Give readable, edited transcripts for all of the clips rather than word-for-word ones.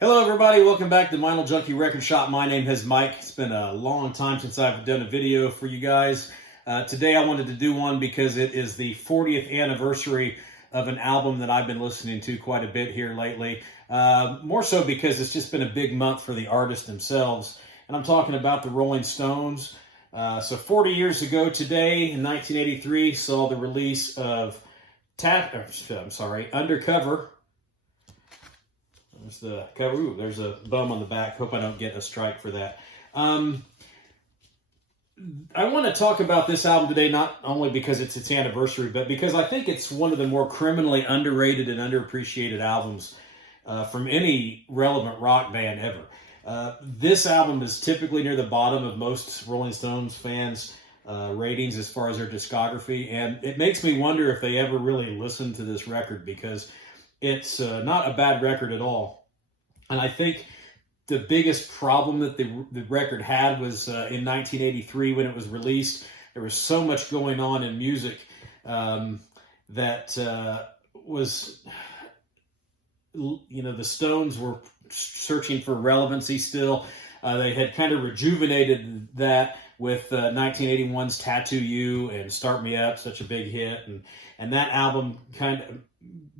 Hello, everybody. Welcome back to Vinyl Junkie Record Shop. My name is Mike. It's been a long time since I've done a video for you guys. Today I wanted to do one because it is the 40th anniversary of an album that I've been listening to quite a bit here lately. More so because it's just been a big month for the artists themselves. And I'm talking about the Rolling Stones. So 40 years ago today, in 1983, saw the release of Undercover. There's the cover. Ooh, there's a bum on the back. Hope I don't get a strike for that. I want to talk about this album today, not only because it's its anniversary, but because I think it's one of the more criminally underrated and underappreciated albums from any relevant rock band ever. This album is typically near the bottom of most Rolling Stones fans' ratings as far as their discography, and it makes me wonder if they ever really listened to this record, because it's not a bad record at all. And I think the biggest problem that the record had was in 1983 when it was released. There was so much going on in music that was, the Stones were searching for relevancy still. They had kind of rejuvenated that with 1981's Tattoo You and Start Me Up, such a big hit. And that album kind of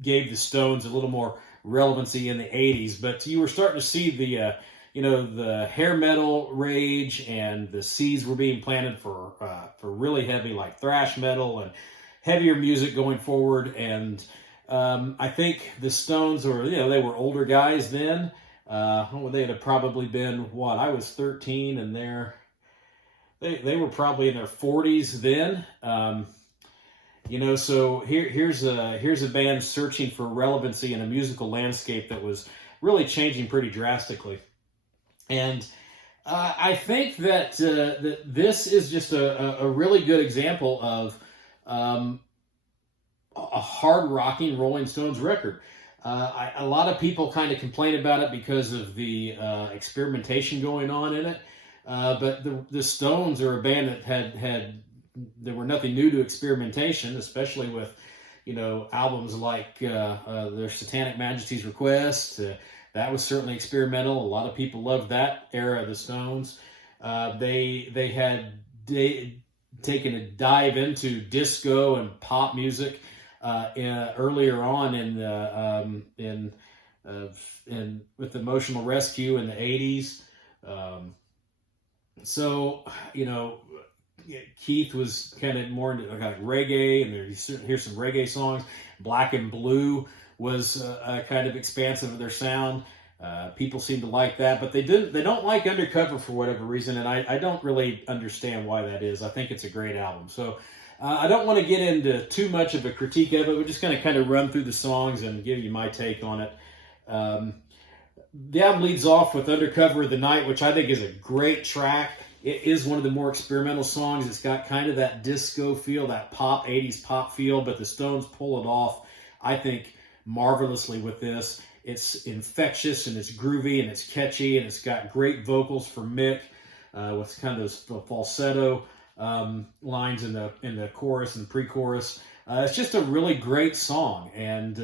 gave the Stones a little more relevancy in the 80s. But you were starting to see the hair metal rage, and the seeds were being planted for really heavy, like thrash metal and heavier music going forward. And I think the Stones were, they were older guys then. They had probably been, I was 13, and they were probably in their 40s then. So here's a band searching for relevancy in a musical landscape that was really changing pretty drastically. And I think that this is just a really good example of a hard rocking Rolling Stones record. A lot of people kind of complain about it because of the experimentation going on in it. But the Stones are a band that there were nothing new to experimentation, especially with, albums like their Satanic Majesty's Request. That was certainly experimental. A lot of people loved that era of the Stones. They had taken a dive into disco and pop music earlier on with Emotional Rescue in the 80s. Keith was kind of more into reggae, and here's some reggae songs. Black and Blue was kind of expansive of their sound. People seem to like that, but they don't like Undercover for whatever reason, and I don't really understand why that is. I think it's a great album. So I don't want to get into too much of a critique of it. We're just going to kind of run through the songs and give you my take on it. The album leads off with Undercover of the Night, which I think is a great track. It is one of the more experimental songs. It's got kind of that disco feel, that 80s pop feel, but the Stones pull it off, I think, marvelously with this. It's infectious, and it's groovy, and it's catchy, and it's got great vocals for Mick, with kind of those falsetto lines in the chorus and pre-chorus. It's just a really great song, and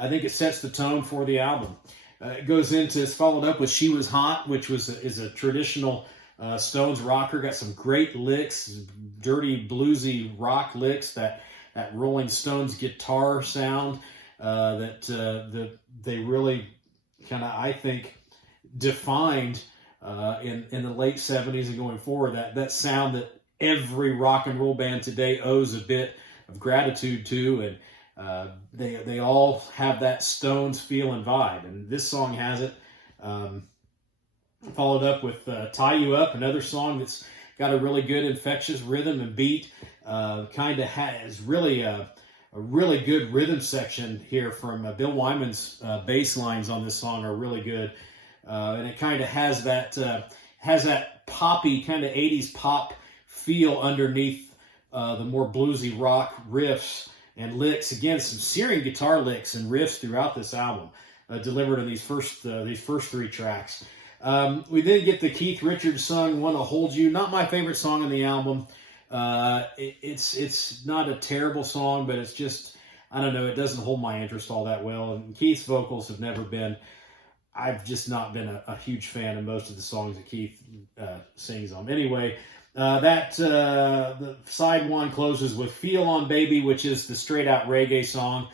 I think it sets the tone for the album. It's followed up with She Was Hot, which is a traditional Stones rocker. Got some great licks, dirty bluesy rock licks, that Rolling Stones guitar sound that they really kind of, I think, defined in the late 70s and going forward. That sound that every rock and roll band today owes a bit of gratitude to, and they all have that Stones feel and vibe, and this song has it. Followed up with Tie You Up, another song that's got a really good infectious rhythm and beat. Kind of has really a really good rhythm section here from Bill Wyman's bass lines on this song are really good, and it kind of has that poppy kind of 80s pop feel underneath the more bluesy rock riffs and licks. Again, some searing guitar licks and riffs throughout this album, delivered in these first three tracks. We then get the Keith Richards song "Wanna Hold You." Not my favorite song on the album. It's not a terrible song, but it's just, I don't know, it doesn't hold my interest all that well. And Keith's vocals have never been, I've just not been a huge fan of most of the songs that Keith sings on. Anyway, the side one closes with Feel On Baby, which is the straight out reggae song.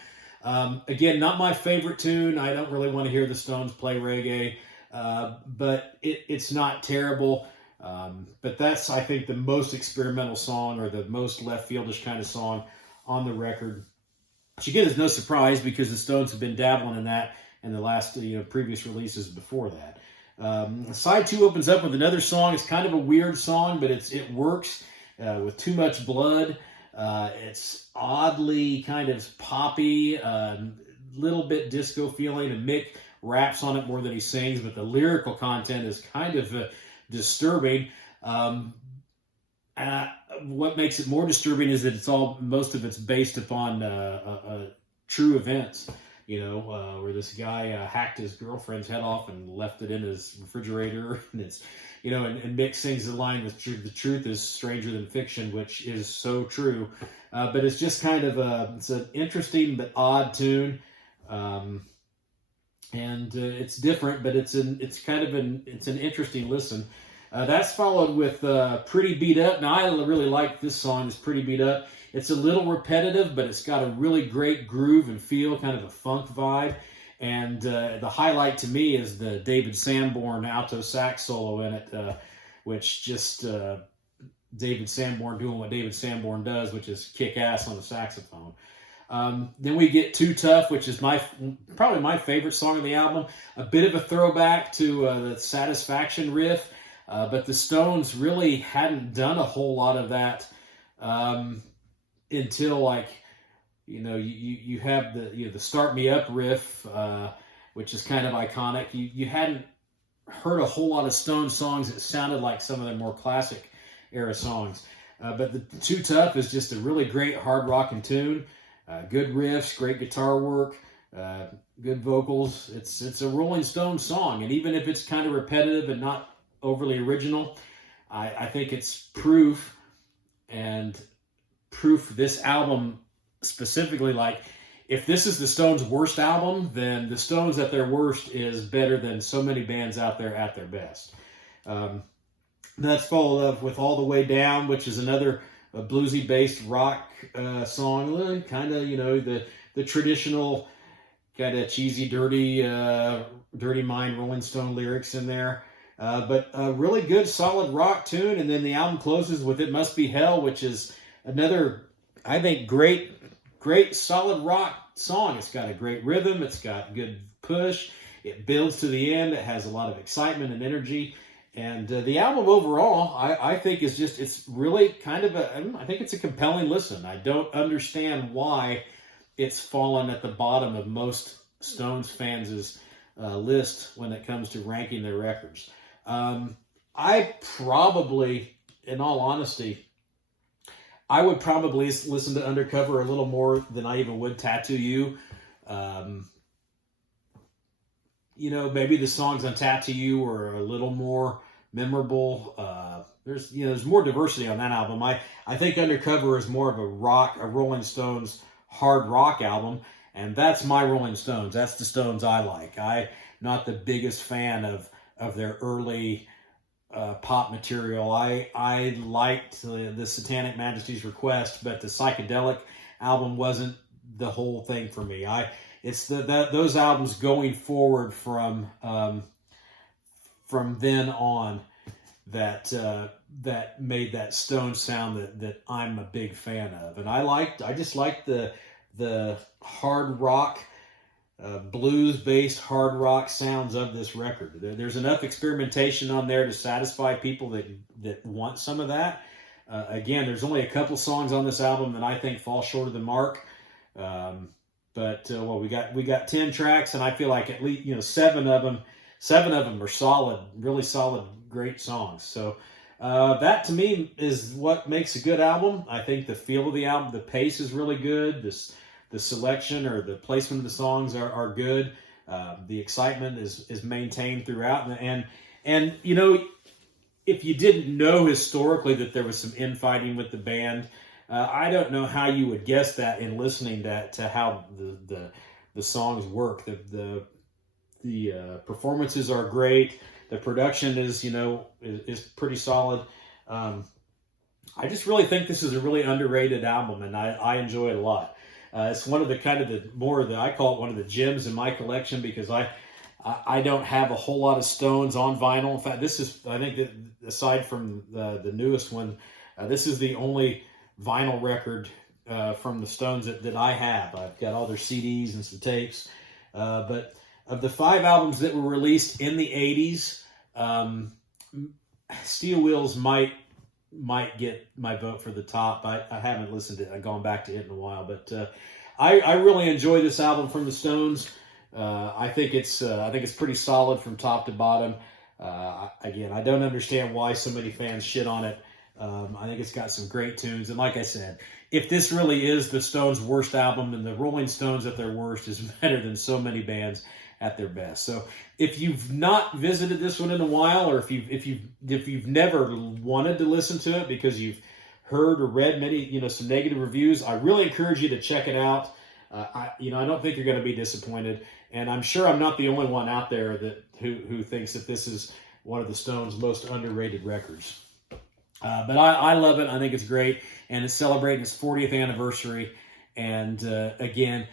Again, not my favorite tune. I don't really want to hear the Stones play reggae, but it's not terrible. But that's, I think, the most experimental song, or the most left fieldish kind of song on the record. Which again is no surprise, because the Stones have been dabbling in that in the last previous releases before that. Side 2 opens up with another song. It's kind of a weird song, but it works with Too Much Blood. It's oddly kind of poppy, little bit disco feeling, and Mick raps on it more than he sings, but the lyrical content is kind of disturbing. What makes it more disturbing is that most of it's based upon true events. Where this guy hacked his girlfriend's head off and left it in his refrigerator, and it's, and Mick sings the line, "The truth is stranger than fiction," which is so true. But it's just kind of it's an interesting but odd tune, and it's different, but it's an interesting listen. That's followed with Pretty Beat Up. Now, I really like this song, it's Pretty Beat Up. It's a little repetitive, but it's got a really great groove and feel, kind of a funk vibe. And the highlight to me is the David Sanborn alto sax solo in it, which just David Sanborn doing what David Sanborn does, which is kick ass on the saxophone. Then we get Too Tough, which is probably my favorite song on the album. A bit of a throwback to the Satisfaction riff. But the Stones really hadn't done a whole lot of that until you have the Start Me Up riff, which is kind of iconic. You hadn't heard a whole lot of Stones songs that sounded like some of their more classic era songs. But the Too Tough is just a really great hard rocking tune. Good riffs, great guitar work, good vocals. It's a Rolling Stones song, and even if it's kind of repetitive and not overly original, I think it's proof this album specifically, if this is the Stones' worst album, then the Stones at their worst is better than so many bands out there at their best. That's followed up with All the Way Down, which is another bluesy based rock song, kind of the traditional kind of cheesy dirty mind Rolling Stone lyrics in there. But a really good, solid rock tune. And then the album closes with It Must Be Hell, which is another, I think, great, solid rock song. It's got a great rhythm. It's got good push. It builds to the end. It has a lot of excitement and energy. And the album overall, I think it's really kind of I think it's a compelling listen. I don't understand why it's fallen at the bottom of most Stones fans' list when it comes to ranking their records. I probably, in all honesty, I would probably listen to Undercover a little more than I even would Tattoo You. Maybe the songs on Tattoo You are a little more memorable. There's more diversity on that album. I think Undercover is more of a Rolling Stones hard rock album, and that's my Rolling Stones. That's the Stones I like. I'm not the biggest fan of their early pop material. I liked the Satanic Majesty's Request, but the Psychedelic album wasn't the whole thing for me. It's those albums going forward from then on that made that Stone sound that I'm a big fan of, and I just liked the hard rock, blues-based hard rock sounds of this record. There's enough experimentation on there to satisfy people that want some of that. Again, there's only a couple songs on this album that I think fall short of the mark. But we got 10 tracks, and I feel like at least seven of them are solid, really solid, great songs. So that to me is what makes a good album. I think the feel of the album, the pace is really good. The selection or the placement of the songs are good. The excitement is maintained throughout, and if you didn't know historically that there was some infighting with the band, I don't know how you would guess that in listening to how the songs work. The performances are great. The production is pretty solid. I just really think this is a really underrated album, and I enjoy it a lot. It's one of the I call it one of the gems in my collection, because I don't have a whole lot of Stones on vinyl. In fact, I think that aside from the newest one, this is the only vinyl record from the Stones that I have. I've got all their CDs and some tapes, but of the 5 albums that were released in the 80s, Steel Wheels might get my vote for the top. I haven't listened to it. I've gone back to it in a while, but I really enjoy this album from the Stones. I think it's pretty solid from top to bottom. Again, I don't understand why so many fans shit on it. I think it's got some great tunes, and like I said, if this really is the Stones' worst album, then the Rolling Stones at their worst is better than so many bands at their best. So if you've not visited this one in a while, or if you've never wanted to listen to it because you've heard or read many some negative reviews, I really encourage you to check it out. I don't think you're going to be disappointed, and I'm sure I'm not the only one out there who thinks that this is one of the Stones' most underrated records. But I love it. I think it's great, and it's celebrating its 40th anniversary. And again,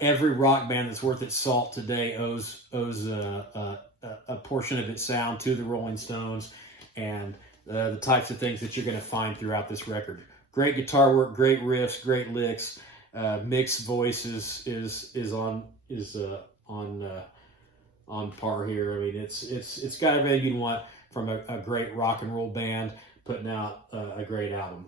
every rock band that's worth its salt today owes a portion of its sound to the Rolling Stones, and the types of things that you're going to find throughout this record. Great guitar work, great riffs, great licks. Mick's voice is on par here. I mean, it's got everything you'd want from a great rock and roll band putting out a great album.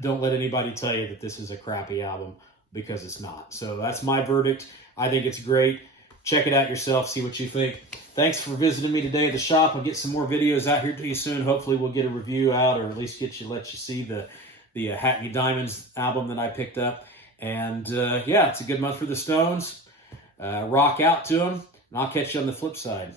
Don't let anybody tell you that this is a crappy album, because it's not. So that's my verdict. I think it's great. Check it out yourself. See what you think. Thanks for visiting me today at the shop. I'll get some more videos out here to you soon. Hopefully we'll get a review out, or at least let you see the Hackney Diamonds album that I picked up. And yeah, it's a good month for the Stones. Rock out to them, and I'll catch you on the flip side.